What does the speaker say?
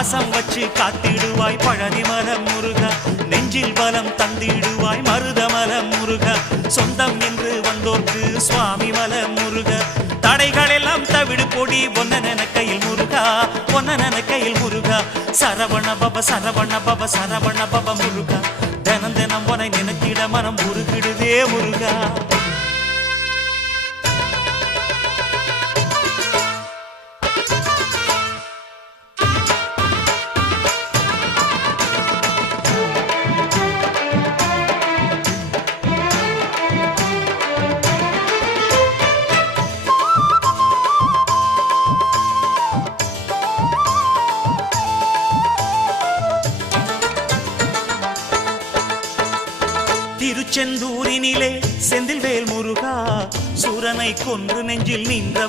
பாசம் வச்சு காத்திடுவாய் பழனிமலம் முருகா, நெஞ்சில் பலம் தந்திடுவாய் மருதமலம் முருகா, சொந்தம் என்று வந்தோர்க்கு சுவாமி மலம் முருகா, தடைகள் எல்லாம் தவிடு பொடி ஒன்னன கையில் முருகா, ஒன்னன கையில் முருகா, சரவண பப சரவண பப சரவண பப முருகா, தினம் தினம் உனை நினைத்திட மனம் உருகிடுதே முருகா. திருச்செந்தூரினிலே செந்தில்வேல் முருகா, சூரனை கொன்று நெஞ்சில் நின்ற